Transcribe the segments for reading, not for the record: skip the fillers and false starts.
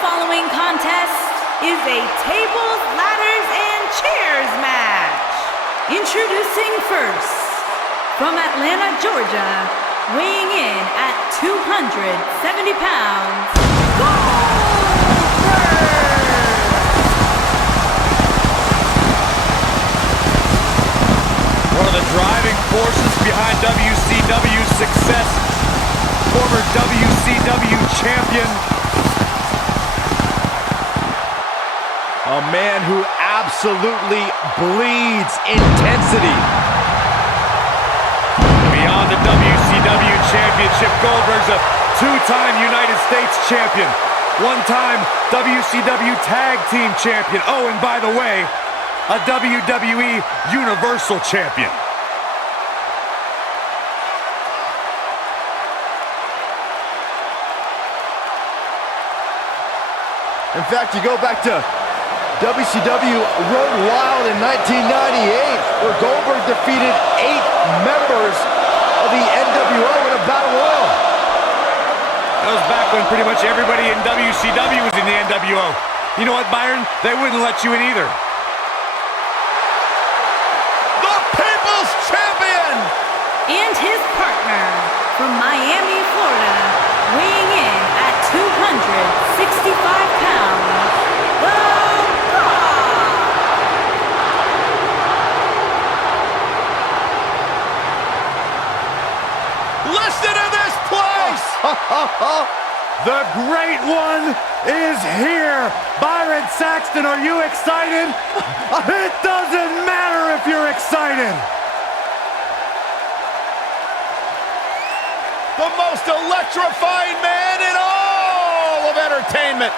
following contest is a tables, ladders, and chairs match. Introducing first, from Atlanta, Georgia, weighing in at 270 pounds, Goldberg! One of the driving forces behind WCW's success, former WCW champion, a man who absolutely bleeds intensity. Beyond the WCW championship, Goldberg's a two-time United States champion, one-time WCW tag team champion. Oh, and by the way, a WWE Universal champion. In fact, you go back to WCW Road Wild in 1998, where Goldberg defeated 8 members of the NWO in a battle royal. That was back when pretty much everybody in WCW was in the NWO. You know what, Byron? They wouldn't let you in either. The People's Champion! And his partner, from Miami, Florida, weighing in at 265 pounds, The Rock! Listen to this place! The Great One is here! Byron Saxton, are you excited? It doesn't matter if you're excited! The most electrifying man in all of entertainment!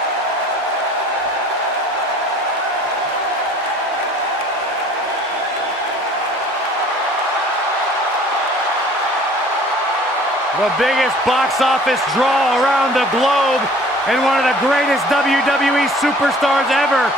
The biggest box office draw around the globe and one of the greatest WWE superstars ever.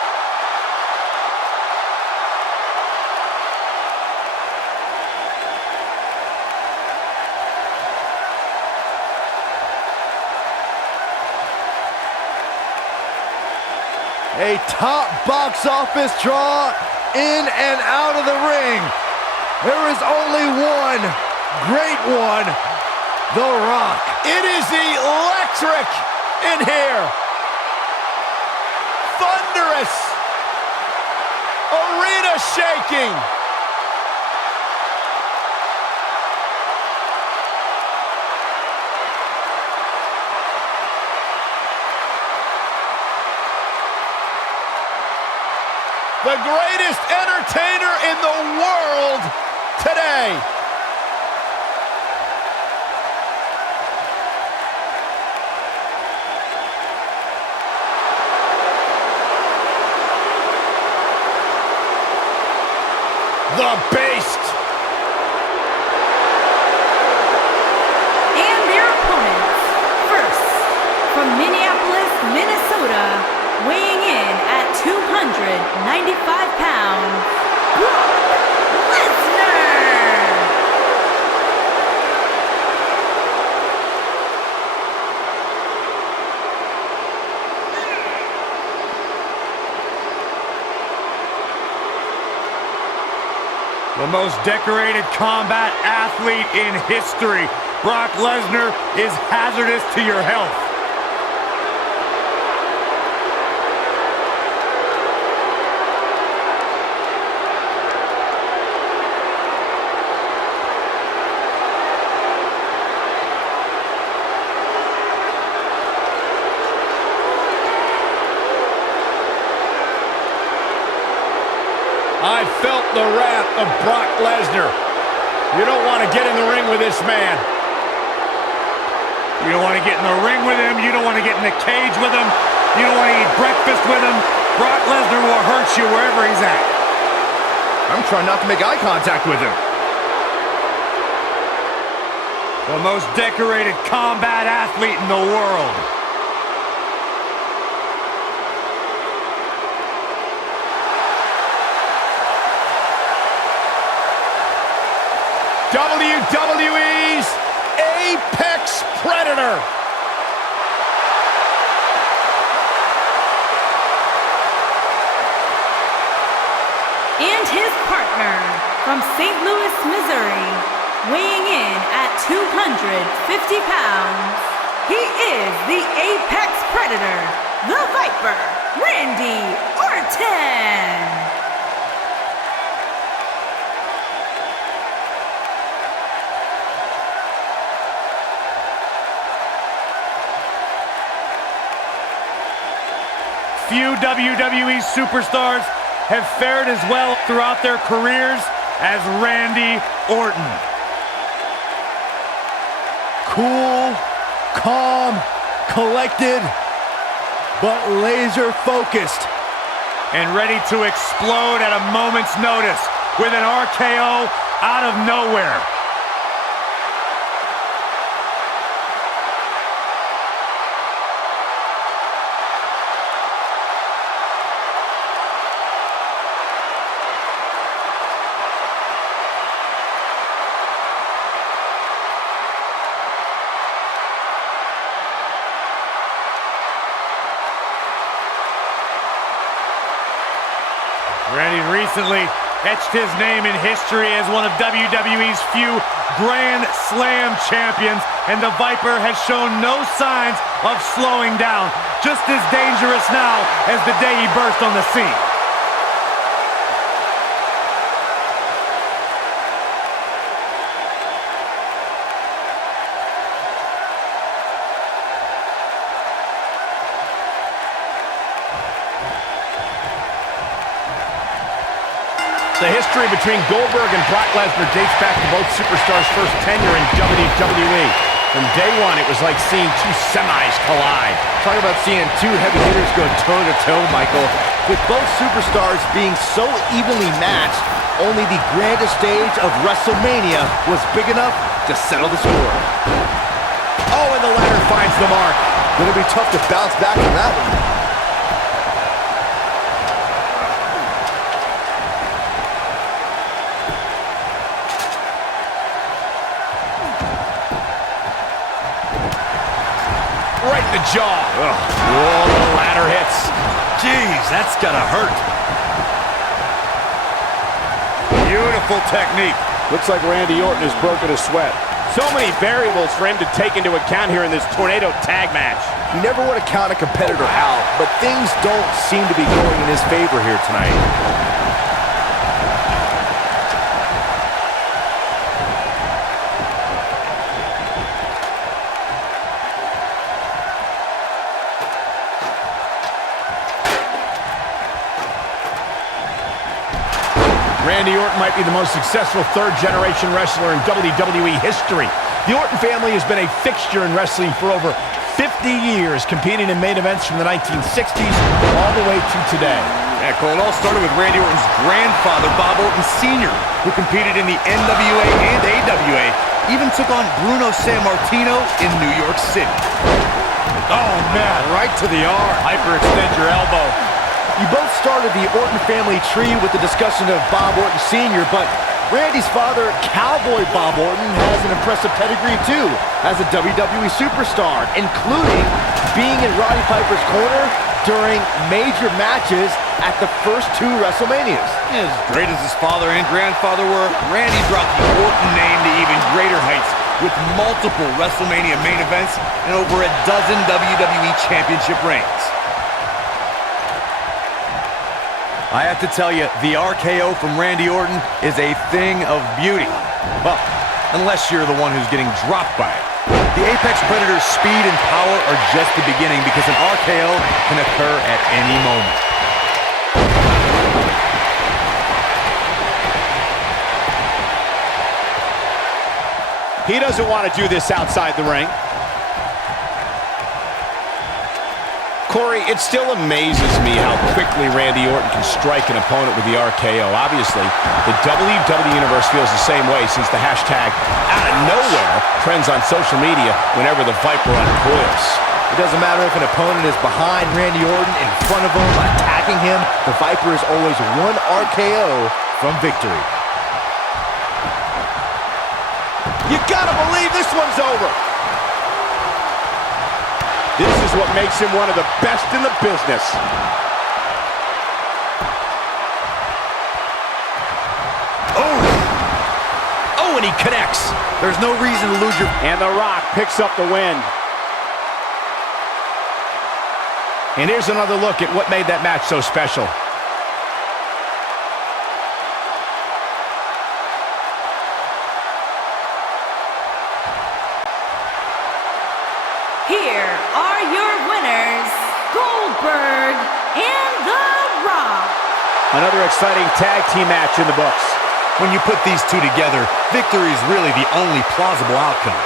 A top box office draw in and out of the ring. There is only one great one, The Rock. It is electric in here. Thunderous. Arena shaking. The greatest entertainer in the world today. The Beast. And their opponents, first, from Minneapolis, Minnesota, weighing in at 295 pounds, Brock Lesnar! The most decorated combat athlete in history. Brock Lesnar is hazardous to your health. I felt the wrath of Brock Lesnar. You don't want to get in the ring with this man. You don't want to get in the ring with him. You don't want to get in the cage with him. You don't want to eat breakfast with him. Brock Lesnar will hurt you wherever he's at. I'm trying not to make eye contact with him. The most decorated combat athlete in the world. WWE's Apex Predator. And his partner from St. Louis, Missouri, weighing in at 250 pounds, he is the Apex Predator, the Viper, Randy Orton. Few WWE superstars have fared as well throughout their careers as Randy Orton. Cool, calm, collected, but laser focused. And ready to explode at a moment's notice with an RKO out of nowhere. Randy recently etched his name in history as one of WWE's few Grand Slam champions, and the Viper has shown no signs of slowing down. Just as dangerous now as the day he burst on the scene. The history between Goldberg and Brock Lesnar dates back to both superstars' first tenure in WWE. From day one, it was like seeing two semis collide. Talk about seeing two heavy hitters go toe-to-toe, Michael. With both superstars being so evenly matched, only the grandest stage of WrestleMania was big enough to settle the score. Oh, and the ladder finds the mark. Gonna be tough to bounce back from that one. Right in the jaw. Ugh. Whoa, the ladder hits. Jeez, that's gotta hurt. Beautiful technique. Looks like Randy Orton has broken a sweat. So many variables for him to take into account here in this tornado tag match. You never want to count a competitor out, but things don't seem to be going in his favor here tonight. Randy Orton might be the most successful third-generation wrestler in WWE history. The Orton family has been a fixture in wrestling for over 50 years, competing in main events from the 1960s all the way to today. Yeah, Cole, it all started with Randy Orton's grandfather, Bob Orton Sr., who competed in the NWA and AWA, even took on Bruno Sammartino in New York City. Oh, man, right to the arm. Hyperextend your elbow. You both started the Orton family tree with the discussion of Bob Orton Sr., but Randy's father, Cowboy Bob Orton, has an impressive pedigree too as a WWE superstar, including being in Roddy Piper's corner during major matches at the first two WrestleManias. As great as his father and grandfather were, Randy brought the Orton name to even greater heights with multiple WrestleMania main events and over a dozen WWE Championship reigns. I have to tell you, the RKO from Randy Orton is a thing of beauty. Well, unless you're the one who's getting dropped by it. The Apex Predator's speed and power are just the beginning because an RKO can occur at any moment. He doesn't want to do this outside the ring. Corey, it still amazes me how quickly Randy Orton can strike an opponent with the RKO. Obviously, the WWE Universe feels the same way since the hashtag out of nowhere trends on social media whenever the Viper uncoils. It doesn't matter if an opponent is behind Randy Orton, in front of him, attacking him, the Viper is always one RKO from victory. You gotta believe this one's over. This is what makes him one of the best in the business. and he connects. There's no reason to lose your... And The Rock picks up the win. And here's another look at what made that match so special. Here are your winners, Goldberg and The Rock. Another exciting tag team match in the books. When you put these two together, victory is really the only plausible outcome.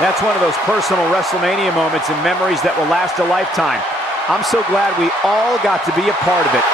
That's one of those personal WrestleMania moments and memories that will last a lifetime. I'm so glad we all got to be a part of it.